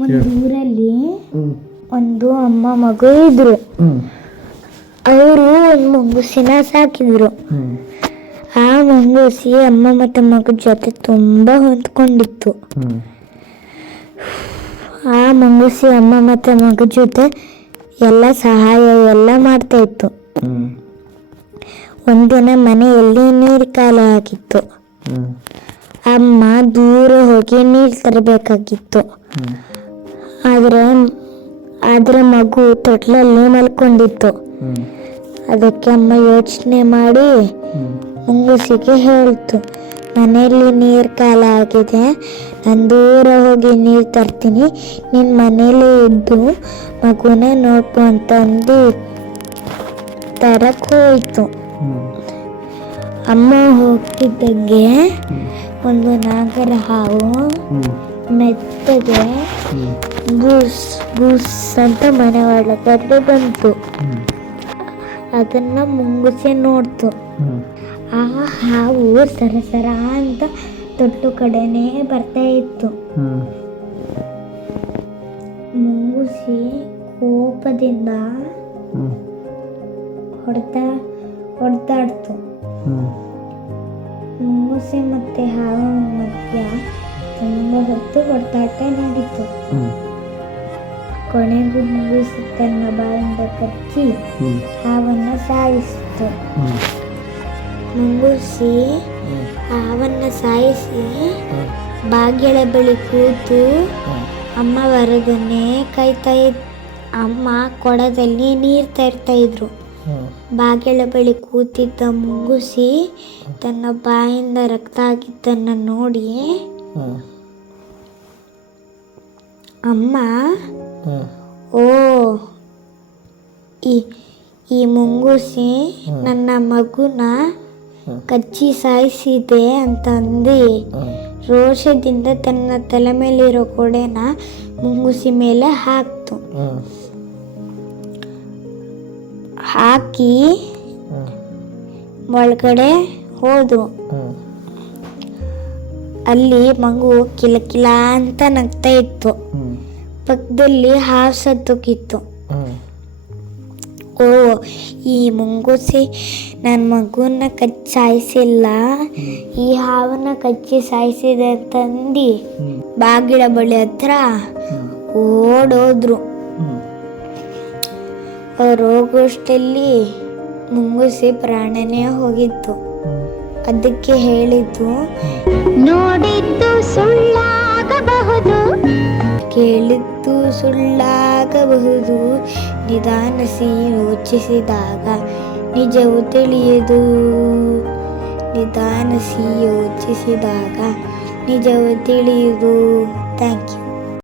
ಒಂದು ಊರಲ್ಲಿ ಒಂದು ಅಮ್ಮ ಮಗು ಇದ್ರು. ಅವರು ಒಂದು ಮಂಗೂಸಿನ ಸಾಕಿದ್ರು. ಆ ಮಂಗೂಸಿ ಅಮ್ಮ ಮತ್ತು ಮಗು ಜೊತೆ ತುಂಬಾ ಹೊಂದ್ಕೊಂಡಿತ್ತು. ಆ ಮಂಗೂಸಿ ಅಮ್ಮ ಮತ್ತು ಮಗು ಜೊತೆ ಎಲ್ಲ ಸಹಾಯ ಎಲ್ಲ ಮಾಡ್ತಾ ಇತ್ತು. ಒಂದಿನ ಮನೆಯಲ್ಲಿ ನೀರು ಖಾಲಿ ಆಗಿತ್ತು. ಅಮ್ಮ ದೂರ ಹೋಗಿ ನೀರು ತರಬೇಕಾಗಿತ್ತು. ಆದರೆ ಆದರೆ ಮಗು ತೊಟ್ಲಲ್ಲಿ ಮಲ್ಕೊಂಡಿತ್ತು. ಅದಕ್ಕೆ ಅಮ್ಮ ಯೋಚನೆ ಮಾಡಿ ಮುಂಗುಸಿಗೆ ಹೇಳ್ತು. ಮನೆಯಲ್ಲಿ ನೀರು ಕಾಲ ಆಗಿದೆ. ನಾನು ದೂರ ಹೋಗಿ ನೀರು ತರ್ತೀನಿ. ನಿನ್ನ ಮನೇಲಿ ಇದ್ದು ಮಗುನ ನೋಡ್ಕೊ ಅಂತಂದು ತರಕ್ಕೆ ಹೋಯ್ತು. ಅಮ್ಮ ಹೋಗ್ತಿದ್ದಂಗೆ ಒಂದು ನಾಗರ ಹಾವು ಮೆತ್ತಗೆ ಗೂಸ್ ಬೂಸ್ ಅಂತ ಮನೆ ಒಳಗಡೆ ಬಂತು. ಅದನ್ನ ಮುಂಗುಸಿ ನೋಡ್ತು. ಆ ಹಾವು ಸರ ಅಂತ ತೊಟ್ಟು ಕಡೆನೇ ಬರ್ತಾ ಇತ್ತು. ಮುಂಗುಸಿ ಕೋಪದಿಂದ ಹೊಡೆದ ಹೊಡೆದಾಡ್ತು. ಮುಂಗುಸಿ ಮತ್ತೆ ಹಾವು ಮಧ್ಯ ತುಂಬ ಹೊತ್ತು ಹೊಡೆದಾಟ ನಡೀತು. ಕೊನೆಗೂ ಮುಂಗುಸಿ ತನ್ನ ಬಾಯಿಂದ ಕಚ್ಚಿ ಹಾವನ್ನ ಸಾಯಿಸಿತು. ಮುಂಗುಸಿ ಹಾವನ್ನ ಸಾಯಿಸಿ ಬಾಗಿಲ ಬಳಿ ಕೂತು ಅಮ್ಮ ವರದನ್ನೇ ಕಾಯ್ತಾ ಇದ್ ಅಮ್ಮ ಕೊಡದಲ್ಲಿ ನೀರು ತರ್ತಾ ಇದ್ರು. ಬಾಗಿಲ ಬಳಿ ಕೂತಿದ್ದ ಮುಂಗುಸಿ ತನ್ನ ಬಾಯಿಂದ ರಕ್ತ ಆಗಿದ್ದನ್ನು ನೋಡಿ ಅಮ್ಮ ಓ ಈ ಈ ಮುಂಗುಸಿ ನನ್ನ ಮಗುನ ಕಚ್ಚಿ ಸಾಯಿಸಿದೆ ಅಂತ ಅಂದು. ರೋಷದಿಂದ ತನ್ನ ತಲೆ ಮೇಲಿರೋ ಕೊಡೆನ ಮುಂಗುಸಿ ಮೇಲೆ ಹಾಕ್ತು. ಹಾಕಿ ಒಳಗಡೆ ಹೋದ್ರು ಅಲ್ಲಿ ಮಗು ಕಿಲಕಿಲ ಕಿಲ ಅಂತ ನಗ್ತಾ ಇತ್ತು. ಪಕ್ಕದಲ್ಲಿ ಹಾವು ಸತ್ತೋಗಿತ್ತು ಓ, ಈ ಮುಂಗುಸಿ ನನ್ನ ಮಗುನ ಕಚ್ಚಿ ಸಾಯಿಸಿಲ್ಲ. ಈ ಹಾವನ್ನ ಕಚ್ಚಿ ಸಾಯಿಸಿದೆ ತಂದಿ ಬಾಗಿಲ ಬಳಿ ಹತ್ರ ಓಡೋದ್ರು. ಅವ್ರು ಹೋಗೋಷ್ಟಲ್ಲಿ ಮುಂಗುಸಿ ಪ್ರಾಣನೇ ಹೋಗಿತ್ತು. ಅದಕ್ಕೆ ಹೇಳಿದ್ದು, ನೋಡಿದ್ದು ಸುಳ್ಳಾಗಬಹುದು. ನಿಧಾನಿಸಿ ಯೋಚಿಸಿದಾಗ ನಿಜವು ತಿಳಿಯದು. ನಿಧಾನಿಸಿ ಯೋಚಿಸಿದಾಗ ನಿಜವು ತಿಳಿಯುವುದು ಥ್ಯಾಂಕ್ ಯು.